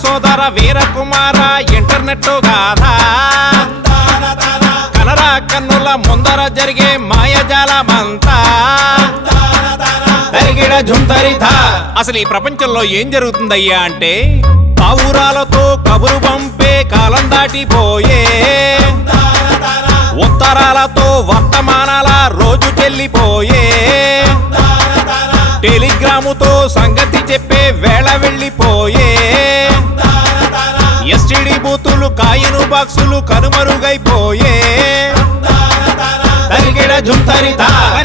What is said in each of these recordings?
సోదర వీరకుమార ఇంటర్నెట్ గాథా కనరా కన్నుల ముందర జరిగే మాయజాలమంతా తరిగిడ జుంతరితా. అసలు ఈ ప్రపంచంలో ఏం జరుగుతుందయ్యా అంటే పావురాలతో కబురు పంపే కాలం దాటిపోయే, ఉత్తరాలతో వర్తమానాల రోజు చెల్లిపోయే, టెలిగ్రాముతో సంగతి చెప్పే వేళ వెళ్ళిపోయే, ఎస్టిడి బూతులు కాయిను బాక్సులు కనుమరుగైపోయే.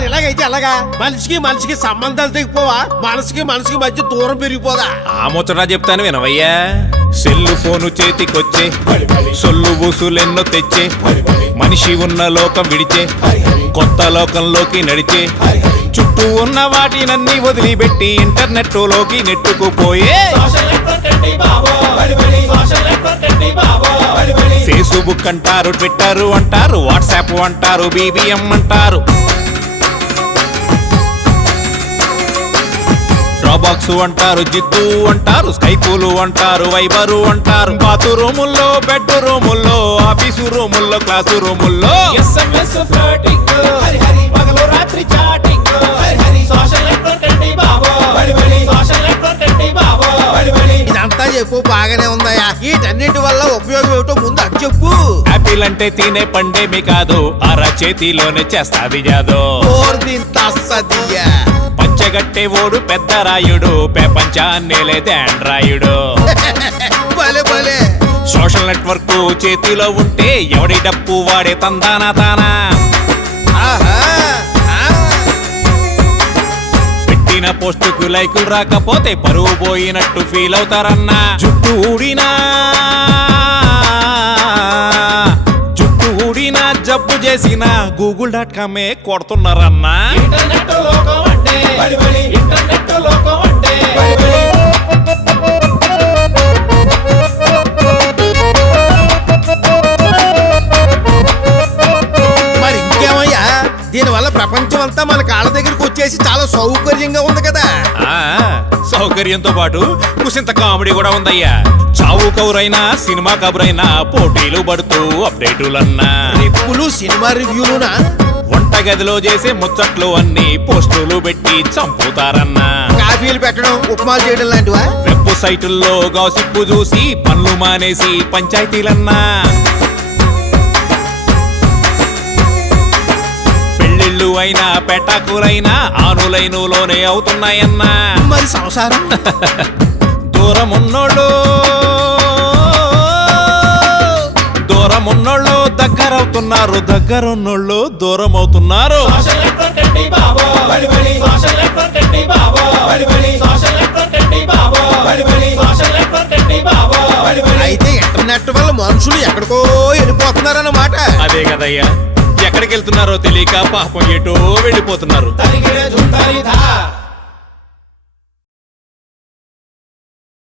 ఇలాగైతే ఎలాగా మనిషికి మనిషికి సంబంధాలు తెగిపోవా, మనసుకి మనసుకి మధ్య దూరం పెరిగిపోదా? ఆ ముచ్చట చెప్తాను వినవయ్యా. సెల్లు ఫోను చేతికొచ్చే సొల్లు బూసులెన్నో తెచ్చే, మనిషి ఉన్న లోకం విడిచే కొత్త లోకంలోకి నడిచే, చుట్టూ ఉన్న వాటినన్నీ వదిలిపెట్టి ఇంటర్నెట్ లోకి నెట్టుకుపోయే. ఫేస్బుక్ అంటారు, ట్విట్టర్ అంటారు, వాట్సాప్ అంటారు, BBM అంటారు, డ్రాబాక్స్ అంటారు, జిద్దు అంటారు, స్కైపులు అంటారు, వైబరు అంటారు, బాత్రూముల్లో బెడ్ రూముల్లో ఆఫీసు రూముల్లో క్లాసు రూముల్లో SMS ఫ్లోటింగ్, పగలు రాత్రి చాటింగ్, సోషల్ నెట్వర్క్ అంటే బాబో సోషల్ నెట్వర్క్ అంటే బాబో. ఇదంతా చెప్పు బాగానే ఉందయ్యా, వీటన్నిటి వల్ల ఉపయోగం ఏమిటో ముందు అది చెప్పు. యాపిల్ అంటే తినే పండేమి కాదు, అర చేతిలోనే చేస్తాది జాదో. పంచగట్టే ఓడు పెద్ద రాయుడు, ప్రపంచాన్నే లేదే ఆండ్రాయుడు. సోషల్ నెట్వర్క్ చేతిలో ఉంటే ఎవడి డప్పు వాడే తందానా తానా. పెట్టిన పోస్టుకు లైకులు రాకపోతే పరువు పోయినట్టు ఫీల్ అవుతారన్నా. జుట్టు ఊడినా జబ్బు చేసిన google.com కొడుతున్నారన్నా. మరి ఇంకేమయ్యా, దీనివల్ల ప్రపంచం అంతా మన కాళ్ళ దగ్గరకు వచ్చేసి చాలా సౌకర్యంగా ఉంది కదా. సౌకర్యంతో పాటు కుసింత కామెడీ కూడా ఉందయ్యా. చావు కబురైనా సినిమా కబురైనా పోటీలు పడుతూ అప్డేటులన్నా, రిప్పులు సినిమా రివ్యూలునా, వంటగదిలో చేసే ముచ్చట్లు అన్ని పోస్టులు పెట్టి చంపుతారన్నా. కాఫీలు పెట్టడం ఉప్మాలు చేయడం లాంటివా? వెబ్ సైటుల్లో గాసిప్పు చూసి పనులు మానేసి పంచాయతీలన్నా. పెళ్ళిళ్ళు అయినా పెటాకులైనా ఆనులైనులోనే అవుతున్నాయన్నా. మరి సంసారం దూరమున్నోళ్ళు దగ్గరవుతున్నారు, దగ్గరున్నోళ్ళు దూరం అవుతున్నారు. అయితే ఇంటర్నెట్ వల్ల మనుషులు ఎక్కడికో వెళ్ళిపోతున్నారన్నమాట. అదే కదయ్యా, ఎక్కడికి వెళ్తున్నారో తెలియక పాపం ఎటో వెళ్ళిపోతున్నారు.